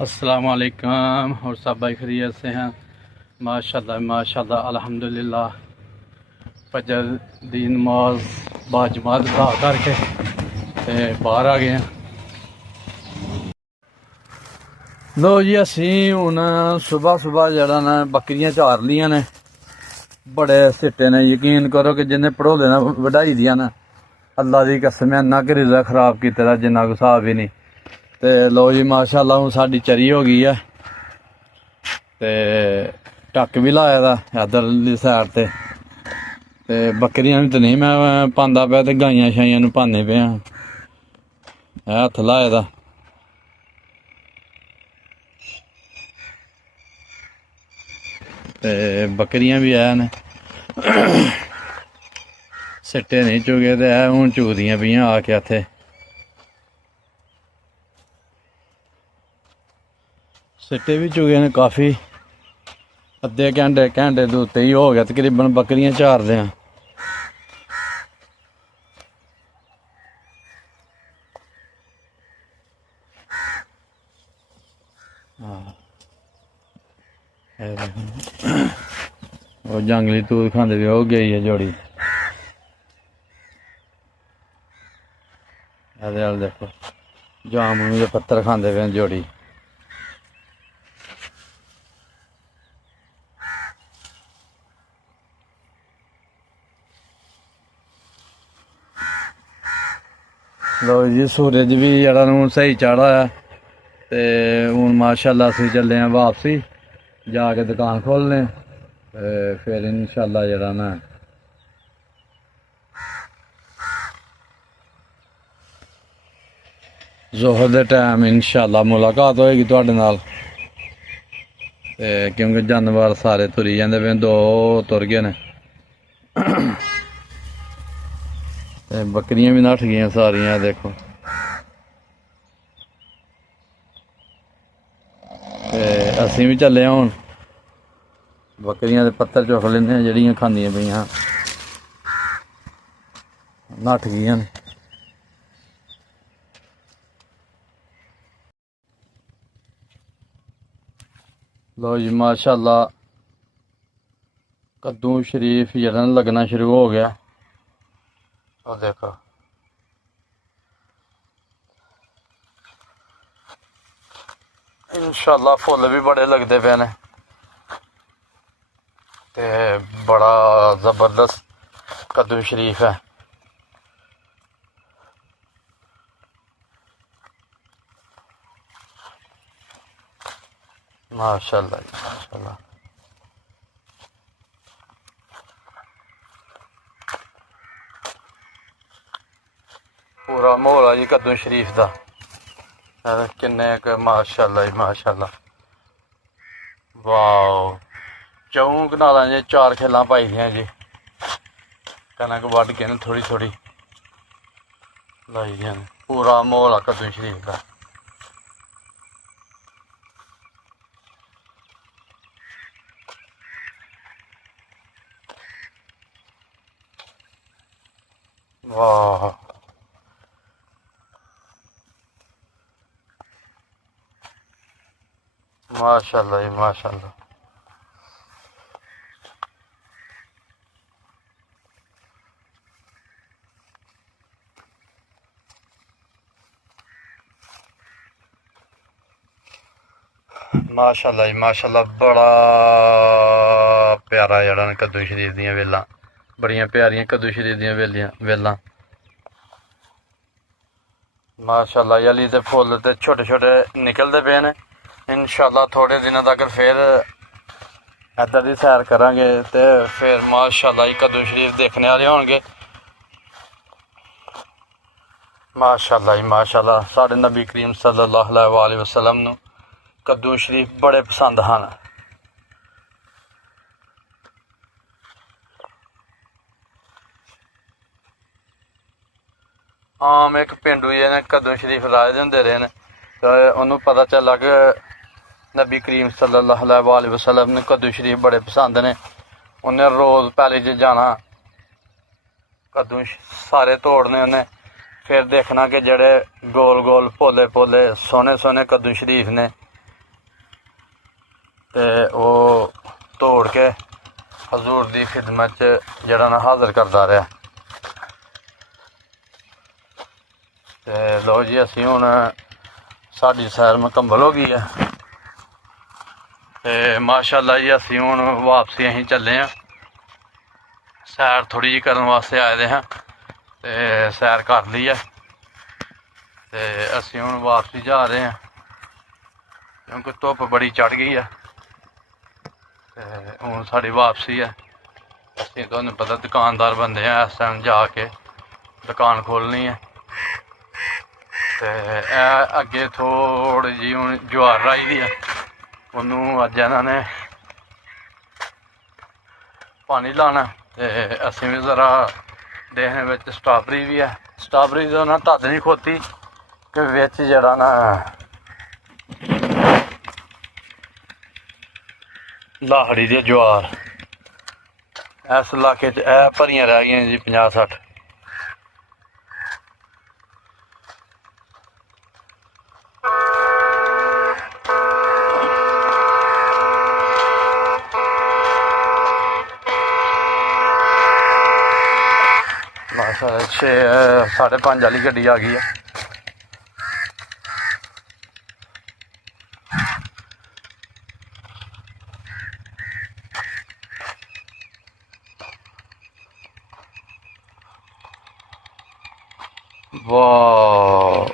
अस्सलाम वालेकुम। और सब भाई खैरियत से हैं? माशाल्लाह माशाल्लाह अल्हम्दुलिल्लाह। फजर दी नमाज बाजमात अदा करके ते बाहर आ गए हैं। लो जी असी हुण सुबह सुबह जरा ना बकरियां चार लियां ने। बड़े सिट्टे ने, यकीन करो कि जिन्हें पढ़ोले ने वढाई दियां ना, अल्लाह दी कसम है ना घरेला खराब कीते दा जिन्ना कोई हिसाब ही नहीं। ते लो जी माशाल्लाह हूँ साडी चरी हो गई है ते टक भी लाए दा इधरली साइड ते बकरियां तो नहीं मैं पांदा पिया ते गाइयां शाइयां नूं पाने पे हत्थ लाए दा। ते बकरियां भी हैन सिट्टे नहीं चुगे ते हूँ चुगदियां पियां आके इत्थे। सिट्टे भी चुगे ने काफ़ी, अद्धे घंटे दे उत्ते ही हो गया तकरीबन बकरियां चारदे हैं। वो जंगली तूत खांदे भी हो गई है जोड़ी। देखो जामुन के पत्तर खांदे पे जोड़ी। लो जी सूरज भी जरा हूँ सही चढ़ा है ते हूँ माशाल्लाह असी चले हैं वापसी जाके दुकान खोलने फिर इंशाल्लाह जरा ना जोहर दे टाइम इंशाल्लाह मुलाकात होएगी तुहाडे नाल। क्योंकि जानवर सारे तुरी जाते पे, दो तुर गए ने बकरियां भी नठ गई सारियां। देखो असी भी चले हूँ बकरियां दे पत्तर चुक लेने जड़ियां खांदियां पियां नठ गई ने। लो जी माशाल्लाह कद्दू शरीफ जरा लगना शुरू हो गया। और देखो इंशाल्लाह फुल भी बड़े लगते पे ने ते बड़ा जबरदस्त कद्दू शरीफ है। माशाल्लाह जी माशाल्लाह। पूरा माहौल है जी कद्दू शरीफ का किन्ने माशाल्लाह जी माशाल्लाह। वाह चौं कनालां च चार खेलां पाई दियां जी, कनक वड्ढ के थोड़ी थोड़ी लाई दियां। पूरा माहौल है कद्दू शरीफ का। वाह माशाल्लाह जी माशाल्लाह। माशाल्लाह जी माशाल्लाह बड़ा प्यारा जड़ा कद्दू शरीफ दियां वेलां, बड़ियां प्यारियां कद्दू शरीफ दियां वेलां माशाल्लाह। अली ते फुल ते छोटे छोटे निकलते पे ने। इंशाल्लाह थोड़े दिनों तक फिर इधर दी सैर करांगे ते फिर माशाल्लाह जी कद्दू शरीफ देखने वाले होंगे। माशाल्लाह जी माशाल्लाह। साढ़े नबी करीम सल्लल्लाहु अलैहि वसल्लम नूं कद्दू शरीफ बड़े पसंद हैं। आम एक पेंडू जी ने कद्दू शरीफ लाए दे होंदे रहे ने ते उन्होंने पता चला कि नबी करीम सल्लल्लाहु अलैहि वसल्लम ने कद्दू शरीफ बड़े पसंद ने। उन्हें रोज़ पैली च जाना कद्दू सारे तोड़ने उन्हें, फिर देखना कि जड़े गोल गोल पोले पोले सोने सोने कद्दू शरीफ ने ਤੇ ਉਹ ਤੋੜ ਕੇ ਹਜ਼ੂਰ ਦੀ ਖਿਦਮਤ 'ਚ ਜਿਹੜਾ ਨਾ ਹਾਜ਼ਰ ਕਰਦਾ ਰਿਹਾ। ਤੇ ਲਓ ਜੀ ਅਸੀਂ ਹੁਣ ਸਾਡੀ ਸੈਰ ਮੁਕੰਮਲ ਹੋ ਗਈ ਹੈ ਤੇ ਮਾਸ਼ਾਅੱਲਾ ਜੀ ਅਸੀਂ ਹੁਣ ਵਾਪਸੀ ਅਸੀਂ ਚੱਲੇ ਹਾਂ। ਸੈਰ ਥੋੜ੍ਹੀ ਜਿਹੀ ਕਰਨ ਵਾਸਤੇ ਆਏ ਦੇ ਹਾਂ ਤੇ ਸੈਰ ਕਰ ਲਈ ਹੈ ਤੇ ਅਸੀਂ ਹੁਣ ਵਾਪਸੀ ਜਾ ਰਹੇ ਹਾਂ ਕਿਉਂਕਿ ਧੁੱਪ ਬੜੀ ਚੜ੍ਹ ਗਈ ਹੈ ਤੇ ਹੁਣ ਸਾਡੀ ਵਾਪਸੀ ਹੈ। ਅਸੀਂ ਤੁਹਾਨੂੰ ਪਤਾ ਦੁਕਾਨਦਾਰ ਬੰਦੇ ਆ, ਇਸ ਟਾਈਮ ਜਾ ਕੇ ਦੁਕਾਨ ਖੋਲ੍ਹਣੀ ਹੈ ਤੇ ਇਹ ਅੱਗੇ ਥੋੜ੍ਹੀ ਜਿਹੀ ਹੁਣ ਜਵਾਰ ਰਾਈ ਦੀ ਹੈ, ਉਹਨੂੰ ਅੱਜ ਇਹਨਾਂ ਨੇ ਪਾਣੀ ਲਾਉਣਾ ਤੇ ਅਸੀਂ ਵੀ ਜ਼ਰਾ ਦੇਖਣ ਵਿੱਚ ਸਟ੍ਰਾਬਰੀ ਵੀ ਹੈ। ਸਟ੍ਰਾਬਰੀ ਦਾ ਨਾ ਧੱਦ ਨਹੀਂ ਖੋਤੀ ਕਿ ਵਿੱਚ ਜਿਹੜਾ ਨਾ ਲਾਹੜੀ ਦੇ ਜਵਾਰ ਇਸ ਇਲਾਕੇ 'ਚ ਇਹ ਭਰੀਆਂ ਰਹਿ ਗਈਆਂ ਜੀ 50-60। ਬਸ 5:30 ਵਾਲੀ ਗੱਡੀ ਆ ਗਈ ਹੈ। ਵਾਹ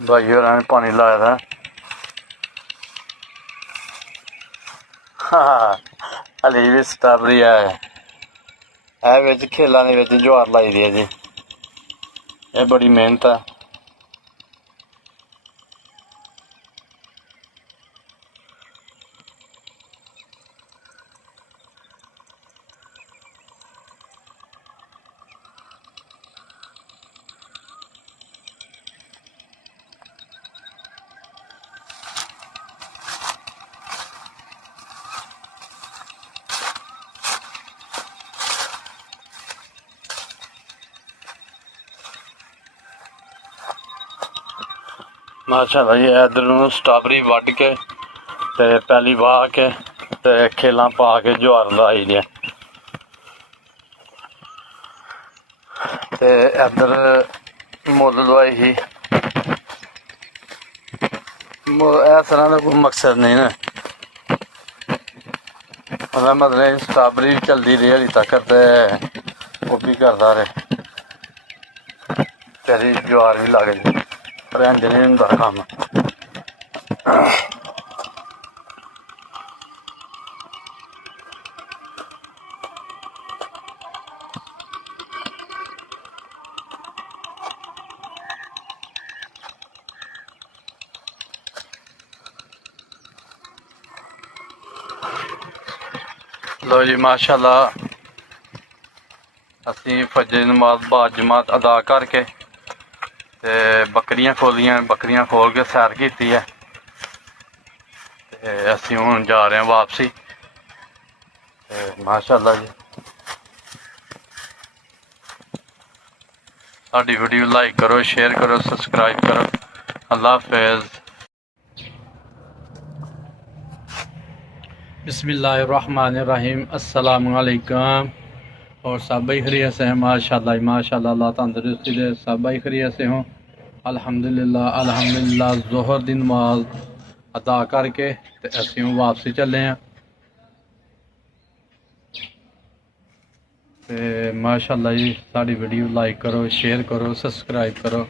ਭਾਈ ਹੋਰਾਂ ਨੇ ਪਾਣੀ ਲਾਇਆ ਦਾ। ਹਲੀ ਵੀ ਸਟ੍ਰਾਬਰੀ ਹੈ। ਇਹ ਵਿੱਚ ਖੇਲਾਂ ਦੇ ਵਿੱਚ ਜਵਾਰ ਲਾਈ ਦੀ ਹੈ ਜੀ। ਇਹ ਬੜੀ ਮਿਹਨਤ ਹੈ। ਮਾਸ਼ਾਅੱਲਾ ਜੀ ਇੱਧਰ ਨੂੰ ਸਟ੍ਰਾਬਰੀ ਵੱਢ ਕੇ ਤੇ ਪਹਿਲੀ ਵਾਹ ਕੇ ਤੇ ਖੇਲਾਂ ਪਾ ਕੇ ਜਵਾਰ ਲਾਈ ਦੀ ਹੈ ਤੇ ਇੱਧਰ ਮੁੱਲ ਲਵਾਈ ਸੀ। ਇਸ ਤਰ੍ਹਾਂ ਦਾ ਕੋਈ ਮਕਸਦ ਨਹੀਂ ਨਾ, ਉਹਦਾ ਮਤਲਬ ਸਟ੍ਰਾਬਰੀ ਵੀ ਚੱਲਦੀ ਰਹੀ ਹਾਲੇ ਤੱਕ ਤੇ ਉਹ ਵੀ ਕਰਦਾ ਰਹੇ ਤੇਰੀ ਜਵਾਰ ਵੀ ਲੱਗ ਜਾਏ ਪਰ ਇੰਝ ਨਹੀਂ ਹੁੰਦਾ ਕੰਮ। ਲਓ ਜੀ ਮਾਸ਼ਾਅੱਲਾ ਅਸੀਂ ਫਜਰ ਨਮਾਜ਼ ਬਾਅਦ ਜਮਾਤ ਅਦਾ ਕਰਕੇ ਤੇ ਬੱਕਰੀਆਂ ਖੋਲੀਆਂ, ਬੱਕਰੀਆਂ ਖੋਲ ਕੇ ਸੈਰ ਕੀਤੀ ਹੈ ਤੇ ਅਸੀਂ ਹੁਣ ਜਾ ਰਹੇ ਹਾਂ ਵਾਪਸੀ ਤੇ ਮਾਸ਼ਾਅੱਲਾ ਜੀ ਸਾਡੀ ਵੀਡੀਓ ਲਾਈਕ ਕਰੋ, ਸ਼ੇਅਰ ਕਰੋ, ਸਬਸਕ੍ਰਾइब करो। अल्लाह हाफिज़। बिस्मिल्लाहिर्रहमानिर्रहीम। अस्सलामुअलैकुम। और सब ही खैरियत से हैं माशाअल्लाह माशाअल्लाह। अल्लाह तंदुरुस्ती दे, सब ही खैरियत से हों अल्हम्दुलिल्लाह अल्हम्दुलिल्लाह। ज़ोहर दी नमाज अदा करके ते असीं वापसी चले हैं ते माशाअल्लाह जी साड़ी वीडियो लाइक करो, शेयर करो, सब्सक्राइब करो।